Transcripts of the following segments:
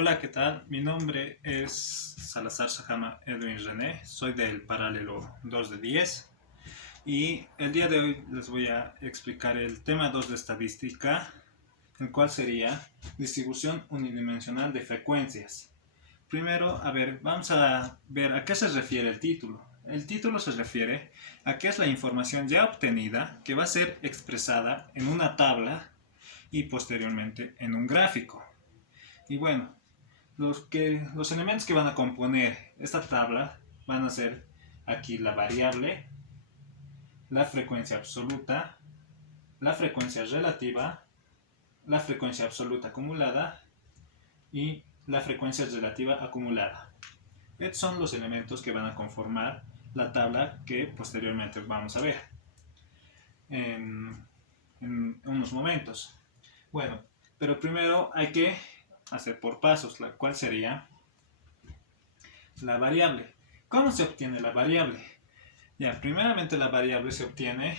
Hola, ¿qué tal? Mi nombre es Salazar Sajama Edwin René, soy del paralelo 2 de 10 y el día de hoy les voy a explicar el tema 2 de estadística, el cual sería distribución unidimensional de frecuencias. Primero, vamos a ver a qué se refiere el título. El título se refiere a qué es la información ya obtenida que va a ser expresada en una tabla y posteriormente en un gráfico. Y bueno, los elementos que van a componer esta tabla van a ser aquí la variable, la frecuencia absoluta, la frecuencia relativa, la frecuencia absoluta acumulada y la frecuencia relativa acumulada. Estos son los elementos que van a conformar la tabla que posteriormente vamos a ver en unos momentos. Bueno, pero primero hay que hacer por pasos, la cual sería la variable. ¿Cómo se obtiene la variable? Ya, primeramente la variable se obtiene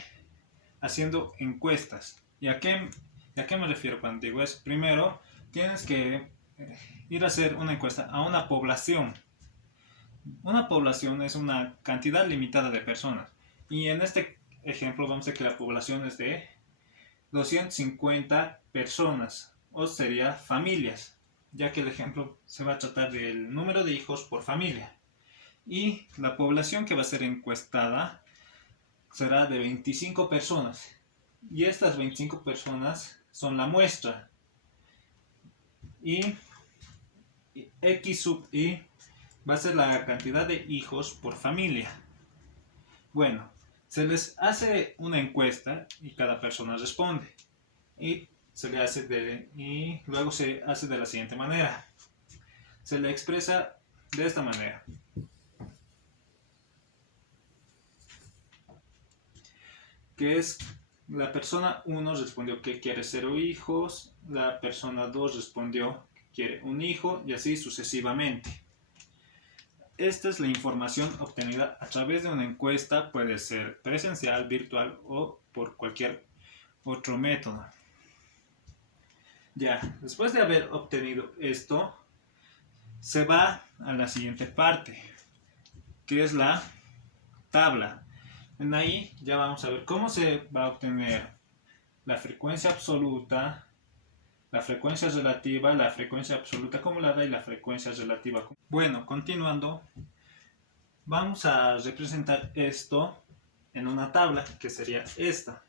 haciendo encuestas. ¿Y a qué me refiero cuando digo eso? Primero, tienes que ir a hacer una encuesta a una población. Una población es una cantidad limitada de personas. Y en este ejemplo vamos a decir que la población es de 250 personas, o sería familias, ya que el ejemplo se va a tratar del número de hijos por familia. Y la población que va a ser encuestada será de 25 personas. Y estas 25 personas son la muestra. Y X sub I va a ser la cantidad de hijos por familia. Bueno, se les hace una encuesta y cada persona responde. Y luego se hace de la siguiente manera. Se le expresa de esta manera. Que es la persona 1 respondió que quiere 0 hijos, la persona 2 respondió que quiere un hijo y así sucesivamente. Esta es la información obtenida a través de una encuesta, puede ser presencial, virtual o por cualquier otro método. Ya, después de haber obtenido esto, se va a la siguiente parte, que es la tabla. En ahí ya vamos a ver cómo se va a obtener la frecuencia absoluta, la frecuencia relativa, la frecuencia absoluta acumulada y la frecuencia relativa. Bueno, continuando, vamos a representar esto en una tabla que sería esta.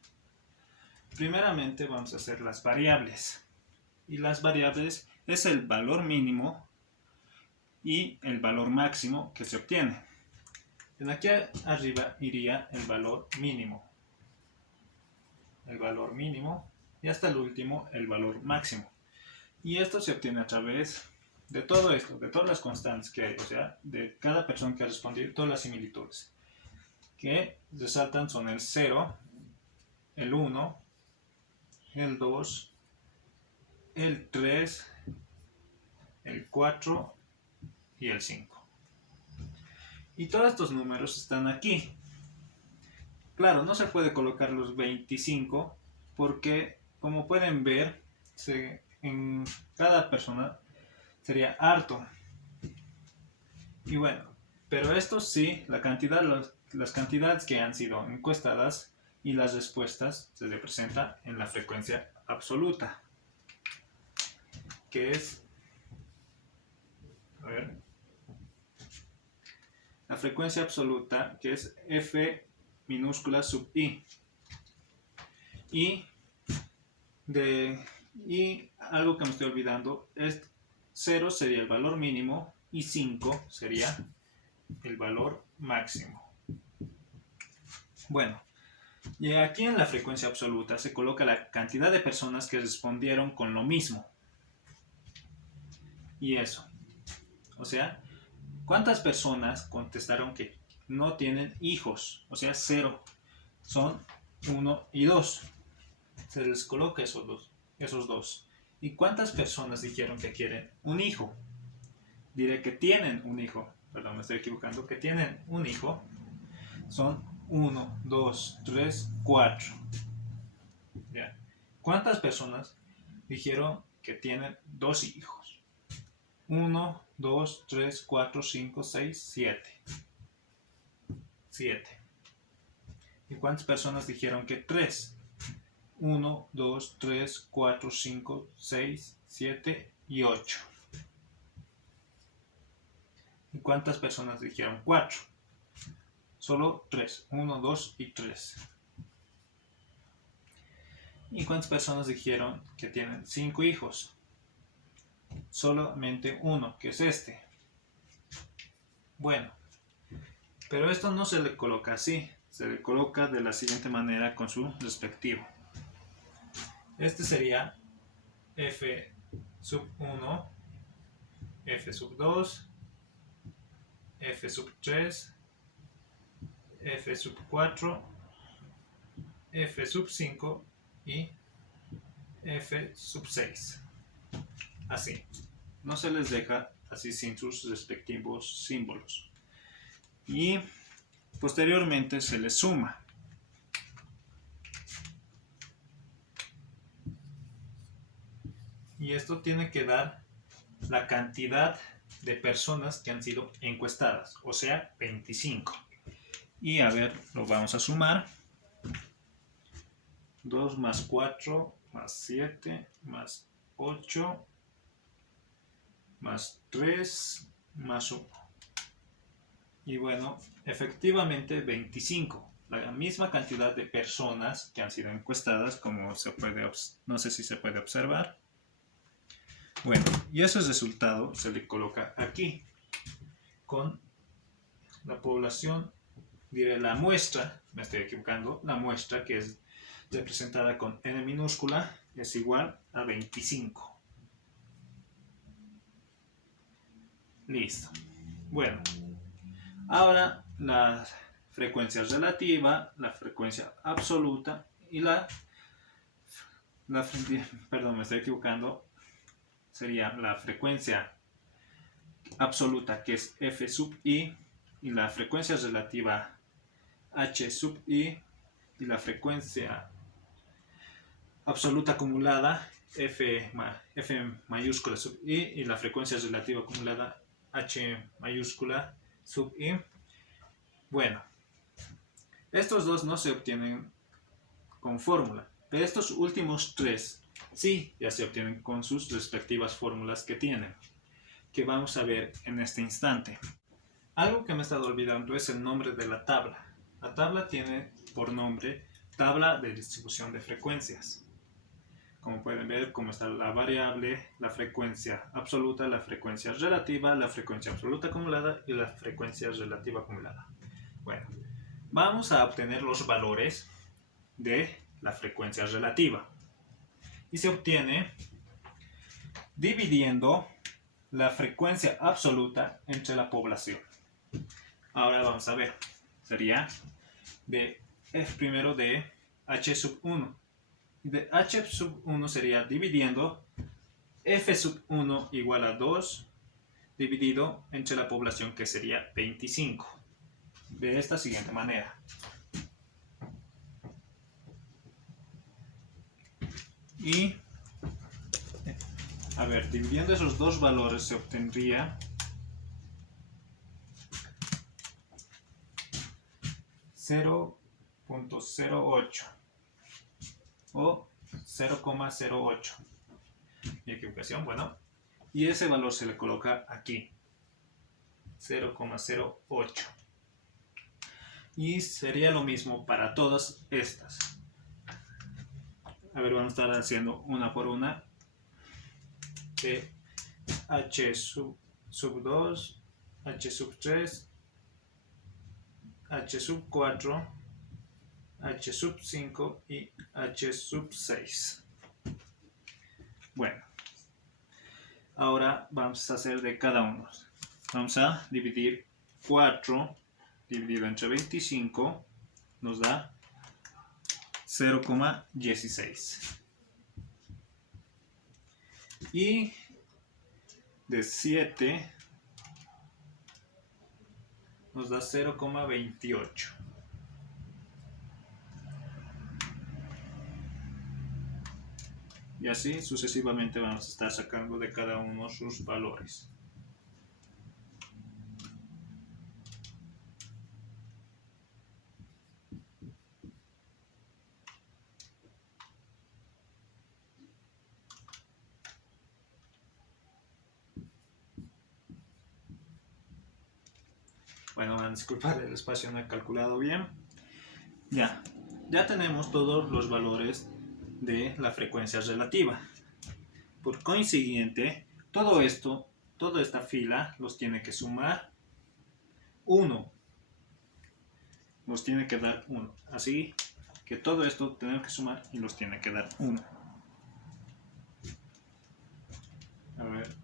Primeramente vamos a hacer las variables. Y las variables es el valor mínimo y el valor máximo que se obtiene. De aquí arriba iría el valor mínimo. El valor mínimo y hasta el último el valor máximo. Y esto se obtiene a través de todo esto, de todas las constantes que hay, o sea, de cada persona que ha respondido, todas las similitudes. Que resaltan son el 0, el 1, el 2, el 3, el 4 y el 5. Y todos estos números están aquí. Claro, no se puede colocar los 25 porque, como pueden ver, en cada persona sería harto. Y bueno, pero esto sí, las cantidades que han sido encuestadas y las respuestas se representan en la frecuencia absoluta, que es, la frecuencia absoluta, que es F minúscula sub I. Y algo que me estoy olvidando es 0 sería el valor mínimo y 5 sería el valor máximo. Bueno, y aquí en la frecuencia absoluta se coloca la cantidad de personas que respondieron con lo mismo. Y eso. O sea, ¿cuántas personas contestaron que no tienen hijos? O sea, 0. Son 1 y 2. Se les coloca esos dos. ¿Y cuántas personas dijeron que quieren un hijo? Diré que tienen un hijo. Perdón, me estoy equivocando. Que tienen un hijo. Son 1, 2, 3, 4. ¿Ya? ¿Cuántas personas dijeron que tienen 2 hijos? 1, 2, 3, 4, 5, 6, 7. 7. ¿Y cuántas personas dijeron que 3? 1, 2, 3, 4, 5, 6, 7 y 8. ¿Y cuántas personas dijeron 4? Solo 3. 1, 2 y 3. ¿Y cuántas personas dijeron que tienen 5 hijos? Solamente uno, que es este. Bueno, pero esto no se le coloca así. Se le coloca de la siguiente manera con su respectivo. Este sería f sub 1, f sub 2, f sub 3, f sub 4, f sub 5 y f sub 6. Así. No se les deja así sin sus respectivos símbolos. Y posteriormente se les suma. Y esto tiene que dar la cantidad de personas que han sido encuestadas, o sea, 25. Y a ver, lo vamos a sumar. 2 más 4 más 7 más 8 más 3 más 1. Y bueno, efectivamente 25. La misma cantidad de personas que han sido encuestadas, como se puede, no sé si se puede observar. Bueno, y ese resultado se le coloca aquí con la población, diré la muestra, me estoy equivocando, la muestra que es representada con n minúscula es igual a 25. Listo. Bueno, ahora la frecuencia relativa, la frecuencia absoluta y perdón, me estoy equivocando, sería la frecuencia absoluta, que es f sub i, y la frecuencia relativa h sub i, y la frecuencia absoluta acumulada f mayúscula sub i, y la frecuencia relativa acumulada h mayúscula sub i. Bueno, estos dos no se obtienen con fórmula, pero estos últimos tres sí ya se obtienen con sus respectivas fórmulas que tienen, que vamos a ver en este instante. Algo que me he estado olvidando es el nombre de la tabla. La tabla tiene por nombre tabla de distribución de frecuencias. Como pueden ver, como está la variable, la frecuencia absoluta, la frecuencia relativa, la frecuencia absoluta acumulada y la frecuencia relativa acumulada. Bueno, vamos a obtener los valores de la frecuencia relativa. Y se obtiene dividiendo la frecuencia absoluta entre la población. Ahora vamos a ver. Sería de f primero de h sub 1. De h sub 1 sería dividiendo f sub 1 igual a 2 dividido entre la población, que sería 25. De esta siguiente manera. Y, a ver, dividiendo esos dos valores se obtendría 0.08 o 0,08. Mi equivocación, bueno. Y ese valor se le coloca aquí. 0,08. Y sería lo mismo para todas estas. A ver, vamos a estar haciendo una por una. De h sub 2, h sub 3, h sub 4, h sub 5 y h sub 6. Bueno, ahora vamos a hacer de cada uno. Vamos a dividir 4 dividido entre 25 nos da 0,16. Y de 7 nos da 0,28. Y así sucesivamente vamos a estar sacando de cada uno sus valores. Bueno, van a disculpar, el espacio no he calculado bien. Ya tenemos todos los valores de la frecuencia relativa. Por consiguiente, todo esto, toda esta fila los tiene que sumar 1. Los tiene que dar 1. Así que todo esto tenemos que sumar y los tiene que dar 1. A ver.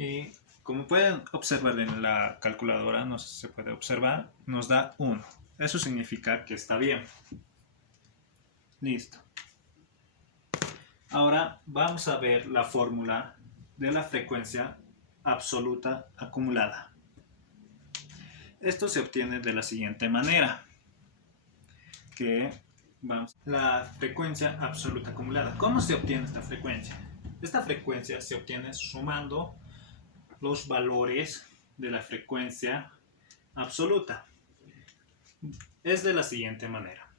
Y como pueden observar en la calculadora, no sé si se puede observar, nos da 1. Eso significa que está bien. Listo. Ahora vamos a ver la fórmula de la frecuencia absoluta acumulada. Esto se obtiene de la siguiente manera. La frecuencia absoluta acumulada. ¿Cómo se obtiene esta frecuencia? Esta frecuencia se obtiene sumando los valores de la frecuencia absoluta. Es de la siguiente manera.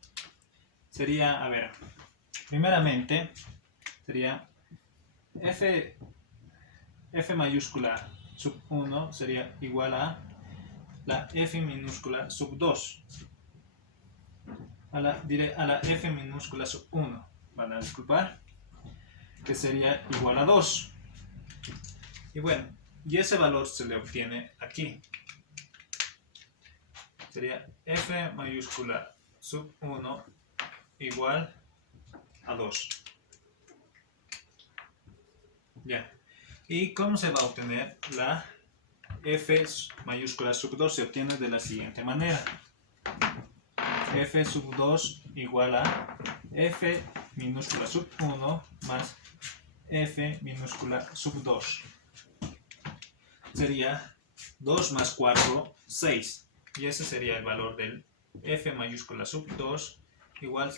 Sería, a ver, primeramente sería F mayúscula sub 1 sería igual a la F minúscula sub 2. Diré a la F minúscula sub 1. Van a disculpar. Que sería igual a 2. Y bueno, y ese valor se le obtiene aquí. Sería F mayúscula sub 1 igual a 2. Ya. ¿Y cómo se va a obtener la F mayúscula sub 2? Se obtiene de la siguiente manera. F sub 2 igual a F minúscula sub 1 más F minúscula sub 2. Sería 2 más 4, 6. Y ese sería el valor del F mayúscula sub 2 igual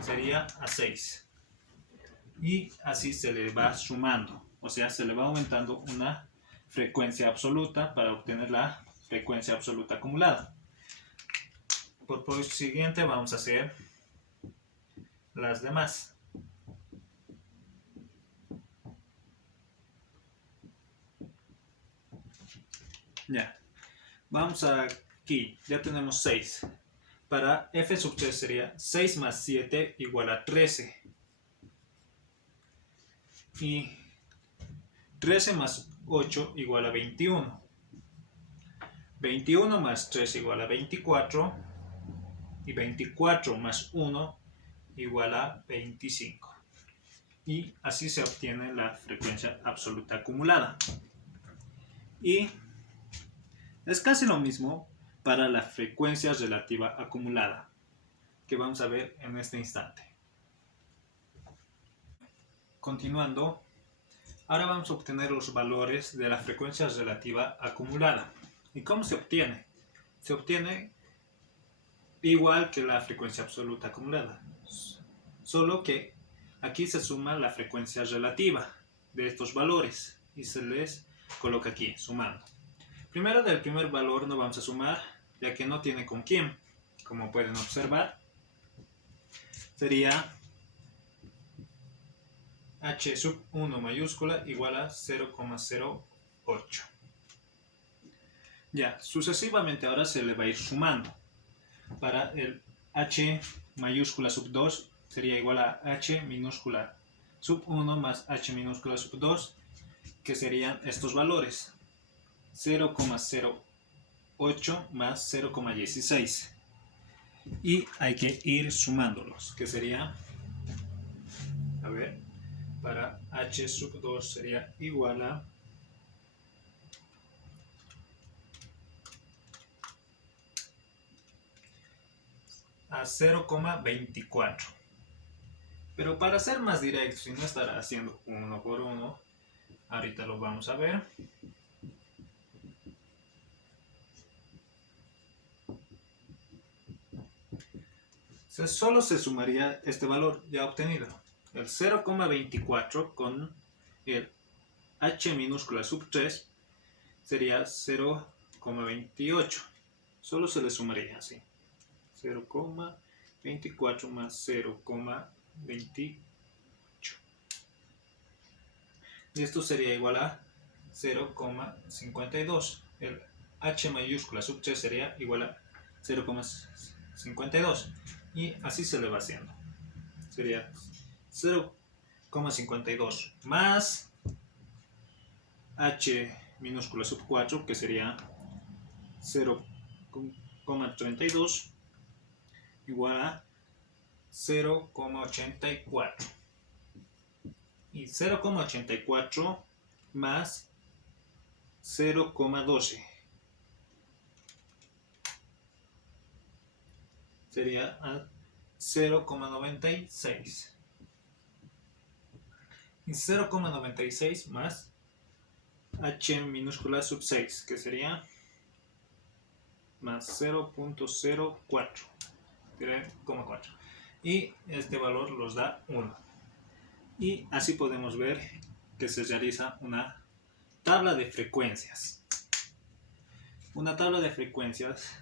sería a 6. Y así se le va sumando. O sea, se le va aumentando una frecuencia absoluta para obtener la frecuencia absoluta acumulada. Por consiguiente vamos a hacer las demás. Ya. Vamos aquí. Ya tenemos 6. Para F sub 3 sería 6 más 7 igual a 13. Y 13 más 8 igual a 21. 21 más 3 igual a 24. Y 24 más 1 igual a 25. Y así se obtiene la frecuencia absoluta acumulada. Y es casi lo mismo para la frecuencia relativa acumulada, que vamos a ver en este instante. Continuando, ahora vamos a obtener los valores de la frecuencia relativa acumulada. ¿Y cómo se obtiene? Se obtiene igual que la frecuencia absoluta acumulada, solo que aquí se suma la frecuencia relativa de estos valores y se les coloca aquí, sumando. Primero del primer valor no vamos a sumar, ya que no tiene con quién. Como pueden observar, sería H sub 1 mayúscula igual a 0,08. Ya, sucesivamente ahora se le va a ir sumando. Para el H mayúscula sub 2 sería igual a H minúscula sub 1 más H minúscula sub 2, que serían estos valores. 0,08 más 0,16. Y hay que ir sumándolos, que sería, a ver, para H sub 2 sería igual a 0,24. Pero para ser más directos y no estar haciendo uno por uno, ahorita lo vamos a ver. Solo se sumaría este valor ya obtenido, el 0,24 con el H minúscula sub 3 sería 0,24 0,28. Solo se le sumaría así. 0,24 más 0,28. Y esto sería igual a 0,52. El h mayúscula sub 3 sería igual a 0,52. Y así se le va haciendo. Sería 0,52 más h minúscula sub 4, que sería 0,32 igual a 0,84. Y 0,84 más 0,12 sería a 0,96. Y 0,96 más h minúscula sub 6, que sería más 0,04. Y este valor los da 1. Y así podemos ver que se realiza una tabla de frecuencias. Una tabla de frecuencias,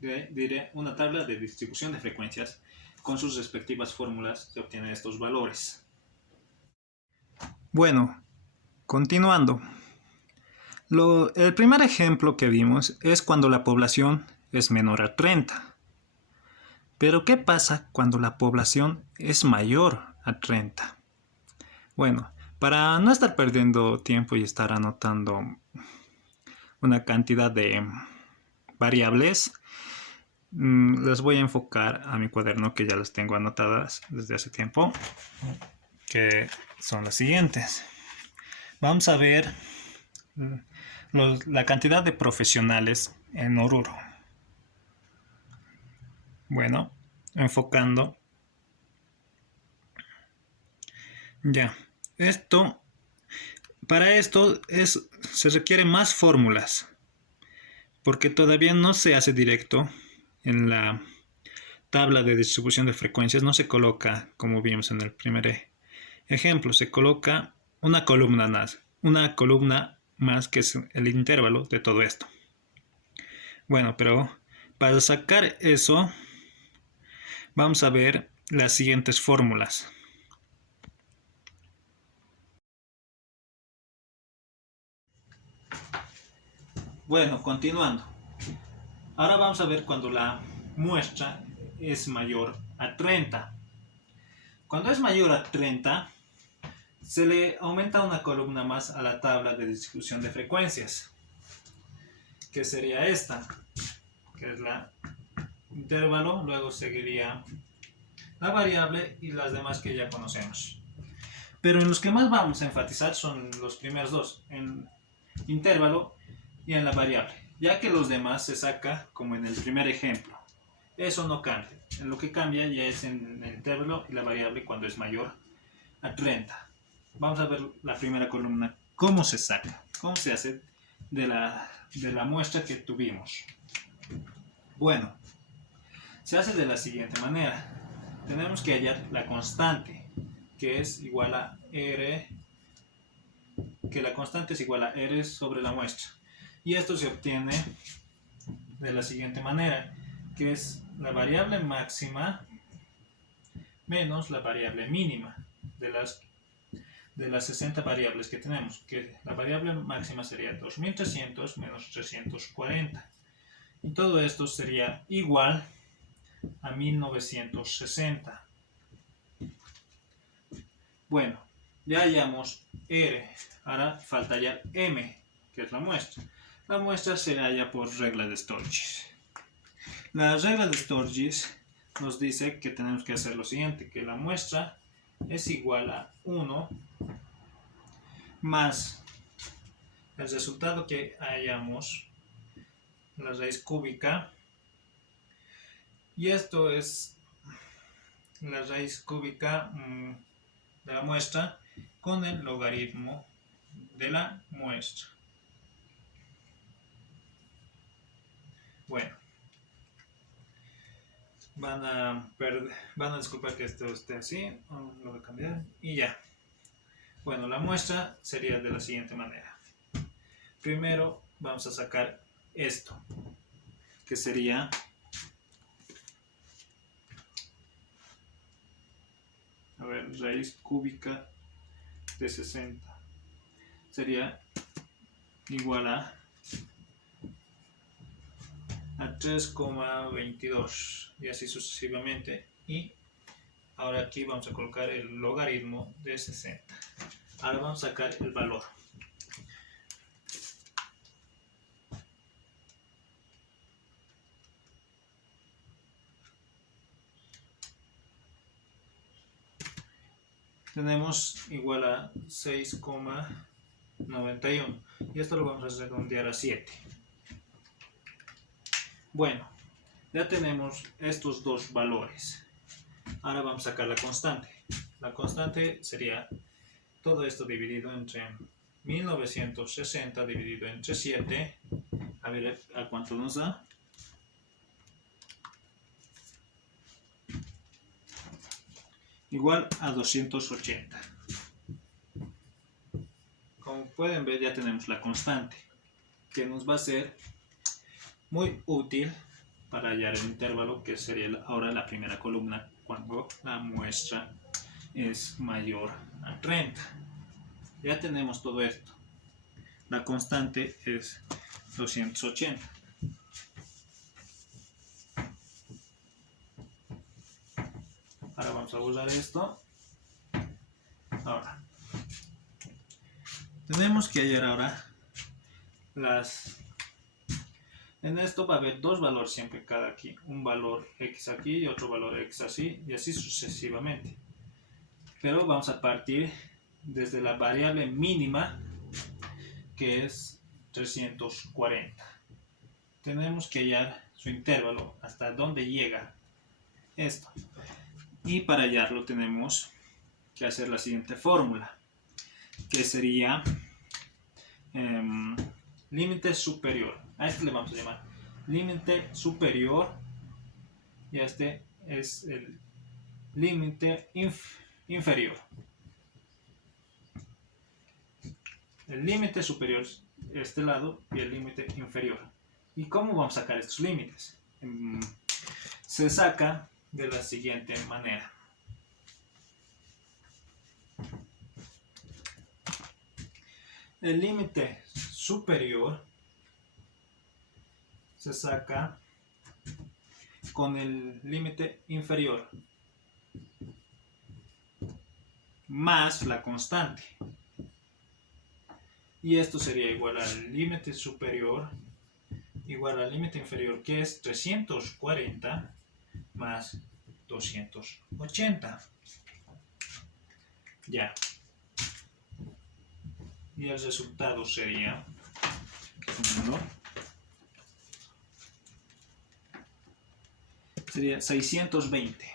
diré una tabla de distribución de frecuencias con sus respectivas fórmulas se obtienen estos valores. Bueno, continuando. El primer ejemplo que vimos es cuando la población es menor a 30. Pero ¿qué pasa cuando la población es mayor a 30? Bueno, para no estar perdiendo tiempo y estar anotando una cantidad de variables, les voy a enfocar a mi cuaderno, que ya las tengo anotadas desde hace tiempo, que son las siguientes. Vamos a ver la cantidad de profesionales en Oruro. Bueno, enfocando. Ya, para esto se requieren más fórmulas, porque todavía no se hace directo en la tabla de distribución de frecuencias, no se coloca, como vimos en el primer ejemplo, se coloca una columna más que es el intervalo de todo esto. Bueno, pero para sacar eso, vamos a ver las siguientes fórmulas. Bueno, continuando. Ahora vamos a ver cuando la muestra es mayor a 30. Cuando es mayor a 30, se le aumenta una columna más a la tabla de distribución de frecuencias, que sería esta, que es la intervalo, luego seguiría la variable y las demás que ya conocemos. Pero en los que más vamos a enfatizar son los primeros dos, en intervalo y en la variable, ya que los demás se saca como en el primer ejemplo. Eso no cambia. En lo que cambia ya es en el intervalo y la variable cuando es mayor a 30. Vamos a ver la primera columna, cómo se saca, cómo se hace de la muestra que tuvimos. Bueno, se hace de la siguiente manera. Tenemos que hallar la constante, que es igual a R, que la constante es igual a R sobre la muestra. Y esto se obtiene de la siguiente manera, que es la variable máxima menos la variable mínima de las 60 variables que tenemos, que la variable máxima sería 2300 menos 340. Y todo esto sería igual a 1960. Bueno, ya hallamos R, ahora falta hallar M, que es la muestra. La muestra se halla por regla de Sturgis. La regla de Sturgis nos dice que tenemos que hacer lo siguiente, que la muestra es igual a 1 más el resultado que hallamos, la raíz cúbica, y esto es la raíz cúbica de la muestra con el logaritmo de la muestra. Bueno, van a disculpar que esto esté así, lo voy a cambiar y ya. Bueno, la muestra sería de la siguiente manera. Primero vamos a sacar esto, que sería raíz cúbica de 60 sería igual a 3,22 y así sucesivamente. Y ahora aquí vamos a colocar el logaritmo de 60. Ahora vamos a sacar el valor. Tenemos igual a 6,91 y esto lo vamos a redondear a 7. Bueno, ya tenemos estos dos valores. Ahora vamos a sacar la constante. La constante sería todo esto dividido entre 1960 dividido entre 7. A ver a cuánto nos da. Igual a 280. Como pueden ver, ya tenemos la constante, que nos va a ser muy útil para hallar el intervalo, que sería ahora la primera columna cuando la muestra es mayor a 30. Ya tenemos todo esto. La constante es 280. Ahora vamos a borrar esto. Ahora tenemos que hallar ahora en esto va a haber dos valores siempre cada aquí, un valor x aquí y otro valor x así y así sucesivamente. Pero vamos a partir desde la variable mínima, que es 340. Tenemos que hallar su intervalo hasta dónde llega esto. Y para hallarlo tenemos que hacer la siguiente fórmula, que sería límite superior. A este le vamos a llamar límite superior y este es el límite inferior. El límite superior es este lado y el límite inferior. ¿Y cómo vamos a sacar estos límites? Se saca de la siguiente manera. El límite superior se saca con el límite inferior más la constante. Y esto sería igual al límite superior igual al límite inferior, que es 340 más 280. Ya. Y el resultado sería sería 620.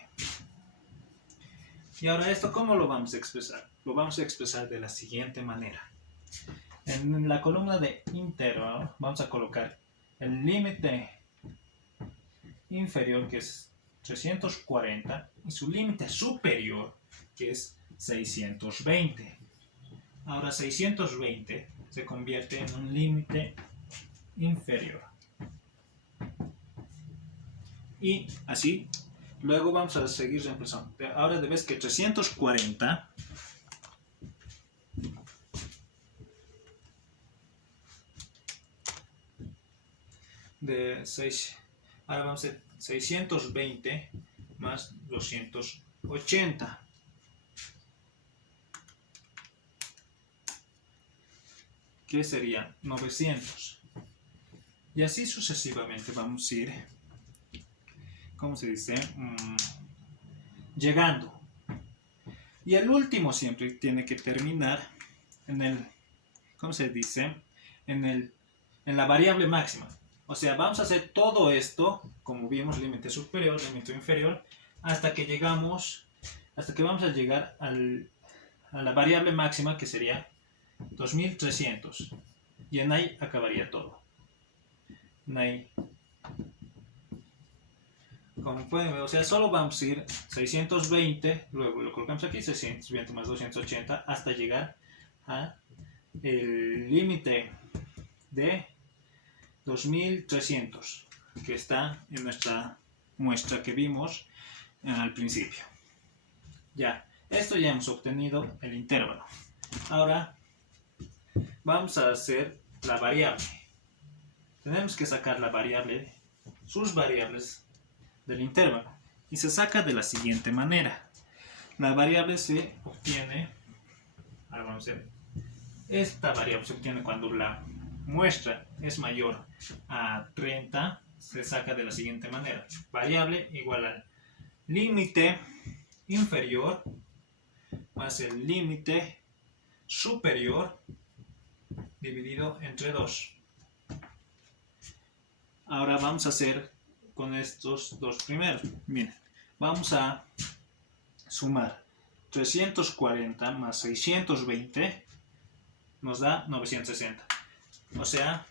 Y ahora esto, ¿cómo lo vamos a expresar? Lo vamos a expresar de la siguiente manera. En la columna de intervalo vamos a colocar el límite inferior, que es 340, y su límite superior, que es 620. Ahora 620 se convierte en un límite inferior. Y así, luego vamos a seguir reemplazando. Ahora ves que 340 de 6, ahora vamos a hacer 620 más 280. Que sería 900. Y así sucesivamente vamos a ir, ¿cómo se dice? Llegando. Y el último siempre tiene que terminar en el, ¿cómo se dice? En la variable máxima. O sea, vamos a hacer todo esto, como vimos, límite superior, límite inferior, hasta que vamos a llegar a la variable máxima, que sería 2300. Y en ahí acabaría todo. En ahí. Como pueden ver, o sea, solo vamos a ir 620, luego lo colocamos aquí, 620 más 280, hasta llegar a el límite de 2300, que está en nuestra muestra que vimos al principio. Ya, esto ya hemos obtenido el intervalo. Ahora vamos a hacer la variable. Tenemos que sacar la variable, sus variables del intervalo. Y se saca de la siguiente manera. La variable se obtiene, ahora vamos a ver, esta variable se obtiene cuando la muestra es mayor a 30, se saca de la siguiente manera. Variable igual al límite inferior más el límite superior dividido entre 2. Ahora vamos a hacer con estos dos primeros. Miren, vamos a sumar 340 más 620 nos da 960. O sea,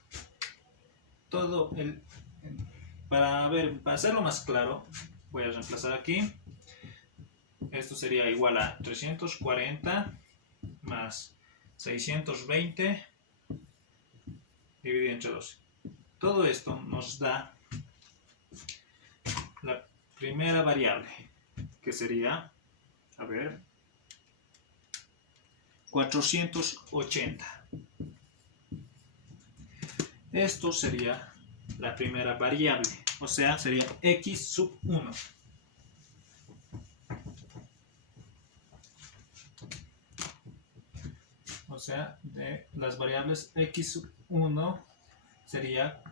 para hacerlo más claro, voy a reemplazar aquí. Esto sería igual a 340 más 620 dividido entre 12. Todo esto nos da la primera variable, que sería, 480. Esto sería la primera variable, o sea, sería x sub 1. O sea, de las variables x sub 1 sería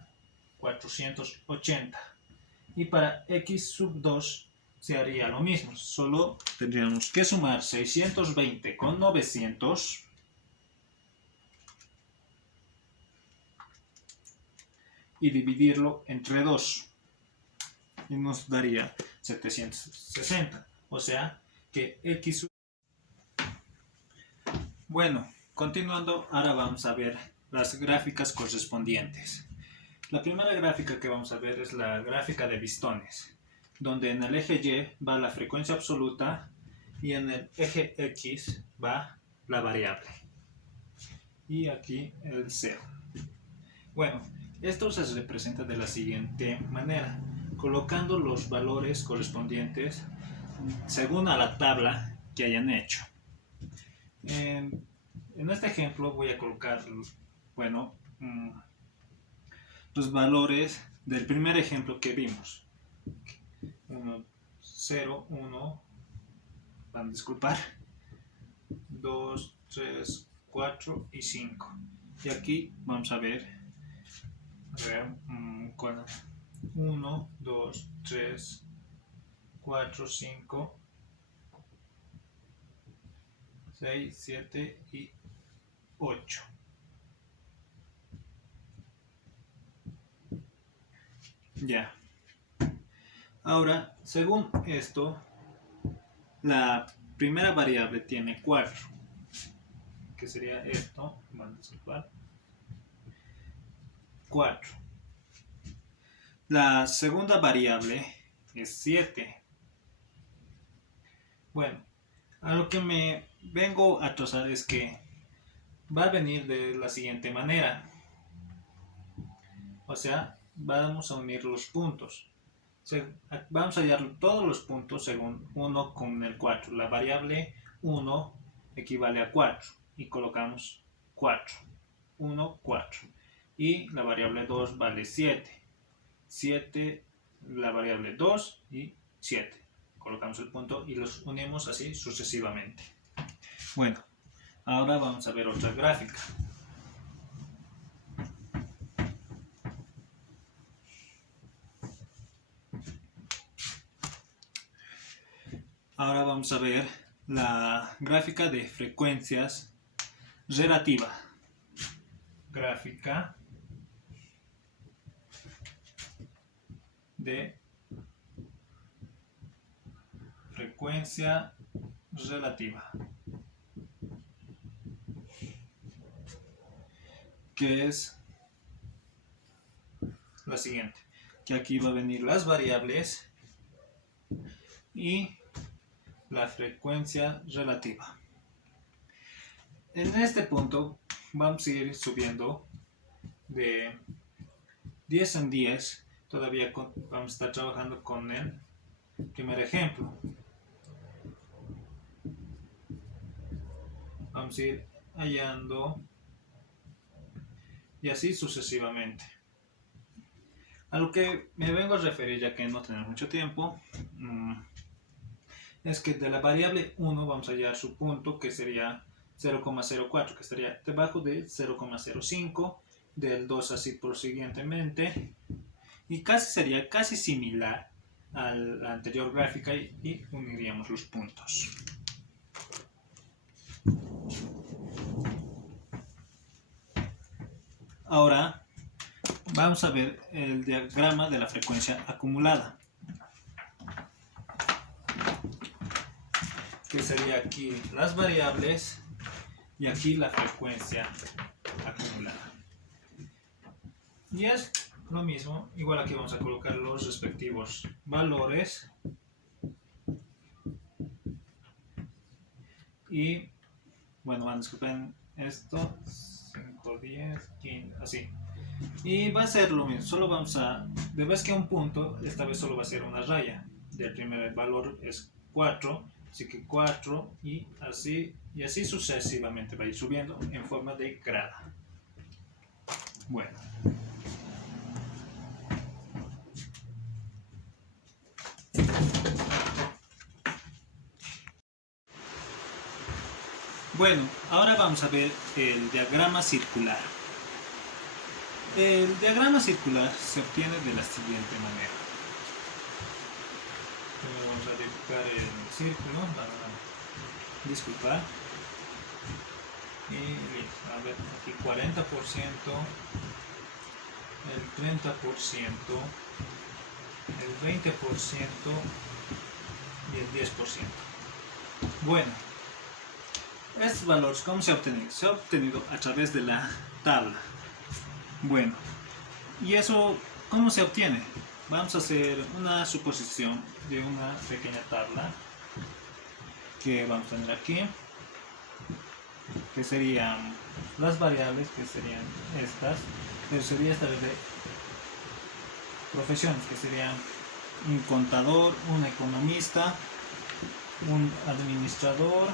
480. Y para x sub 2 se haría lo mismo, solo tendríamos que sumar 620 con 900 y dividirlo entre 2 y nos daría 760, o sea que x sub... Bueno, continuando, ahora vamos a ver las gráficas correspondientes. La primera gráfica que vamos a ver es la gráfica de pistones, donde en el eje Y va la frecuencia absoluta y en el eje X va la variable. Y aquí el 0. Bueno, esto se representa de la siguiente manera, colocando los valores correspondientes según a la tabla que hayan hecho. En este ejemplo voy a colocar, bueno, los valores del primer ejemplo que vimos. 1, 0, 1, van a disculpar, 2, 3, 4 y 5. Y aquí vamos a ver 1, 2, 3, 4, 5, 6, 7 y 8. Ya. Ahora, según esto, la primera variable tiene 4, que sería esto, van a disculpar, 4. La segunda variable es 7. Bueno, a lo que me vengo a trazar es que va a venir de la siguiente manera. O sea, vamos a unir los puntos. Vamos a hallar todos los puntos según 1 con el 4. La variable 1 equivale a 4 y colocamos 4. 1, 4. Y la variable 2 vale 7. 7, la variable 2 y 7. Colocamos el punto y los unimos así sucesivamente. Bueno, ahora vamos a ver otra gráfica. Ahora vamos a ver la gráfica de frecuencias relativa. Gráfica de frecuencia relativa, que es la siguiente, que aquí va a venir las variables y la frecuencia relativa. En este punto vamos a ir subiendo de 10 en 10, todavía vamos a estar trabajando con el primer ejemplo. Vamos a ir hallando y así sucesivamente. A lo que me vengo a referir, ya que no tenemos mucho tiempo, es que de la variable 1 vamos a hallar su punto, que sería 0,04, que estaría debajo de 0,05, del 2 así prosiguientemente, y sería casi similar a la anterior gráfica, y uniríamos los puntos. Ahora vamos a ver el diagrama de la frecuencia acumulada, que sería aquí las variables y aquí la frecuencia acumulada. Y es lo mismo, igual aquí vamos a colocar los respectivos valores y bueno, disculpen esto, 5, 10, 15, así. Y va a ser lo mismo, solo vamos a, de vez que un punto, esta vez solo va a ser una raya. El primer valor es 4, así que 4 y así sucesivamente va a ir subiendo en forma de grada. Bueno. Bueno, ahora vamos a ver el diagrama circular. El diagrama circular se obtiene de la siguiente manera. Primero vamos a dibujar el círculo, disculpar. Y a ver, aquí 40%, el 30%, el 20% y el 10%. Bueno, estos valores, ¿cómo se ha obtenido? Se ha obtenido a través de la tabla. Bueno, ¿y eso cómo se obtiene? Vamos a hacer una suposición de una pequeña tabla que vamos a tener aquí, que serían las variables, que serían estas, pero sería esta vez de profesiones, que serían un contador, un economista, un administrador,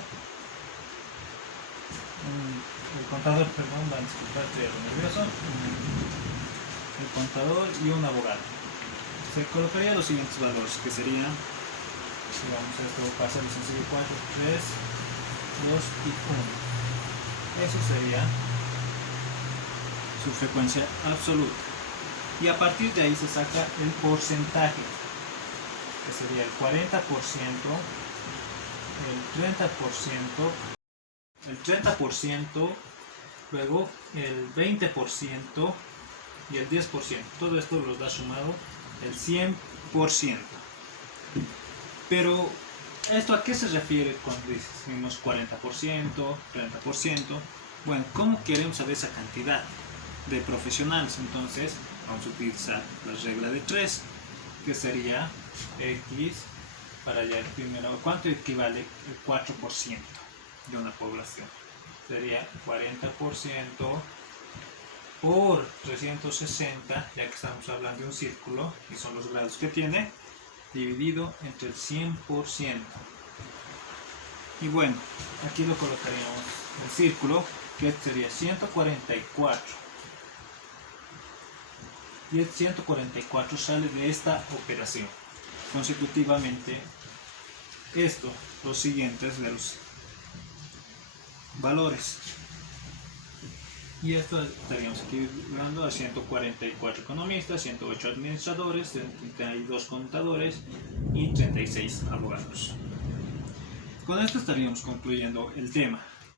el contador, perdón, va a disculpar, estoy nervioso, el contador y un abogado. Se colocaría los siguientes valores, que serían, si vamos a esto, pasa de sencillo 4, 3, 2 y 1. Eso sería su frecuencia absoluta. Y a partir de ahí se saca el porcentaje, que sería el 40%, el 30%, luego el 20% y el 10%. Todo esto los da sumado el 100%. Pero, ¿esto a qué se refiere cuando decimos 40%, 30%? Bueno, ¿cómo queremos saber esa cantidad de profesionales? Entonces, vamos a utilizar la regla de 3, que sería X para hallar primero cuánto equivale el 4% de una población. Sería 40% por 360, ya que estamos hablando de un círculo y son los grados que tiene, dividido entre el 100%. Y bueno, aquí lo colocaríamos el círculo, que sería 144. Y el 144 sale de esta operación. Consecutivamente, los siguientes de los valores. Y esto estaríamos equilibrando a 144 economistas, 108 administradores, 32 contadores y 36 abogados. Con esto estaríamos concluyendo el tema.